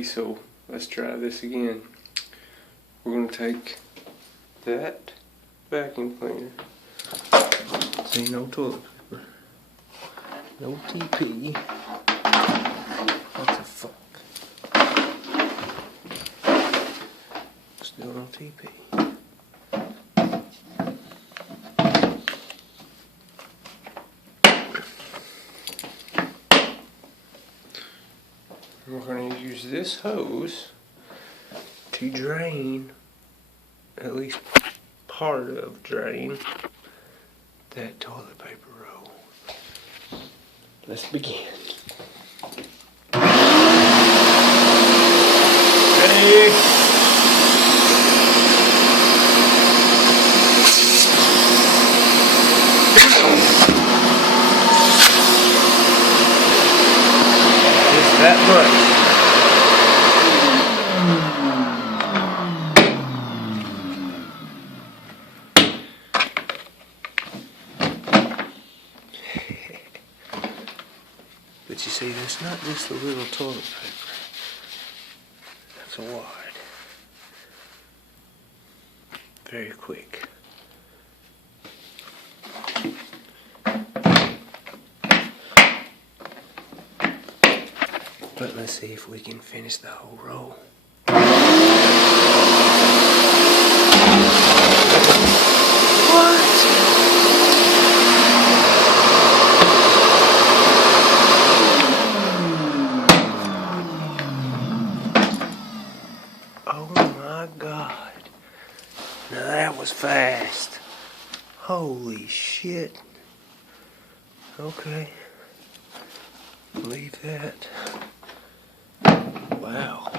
So let's try this again. We're going to take that vacuum cleaner. See, no toilet paper, no TP. What the fuck? Still no TP. We're going to use this hose to drain, at least part of drain, that toilet paper roll. Let's begin. Ready? Just that much. But you see, that's not just a little toilet paper. That's a wad. Very quick. But let's see if we can finish the whole roll. Oh my God. Now that was fast. Holy shit. Okay. Leave that. Wow.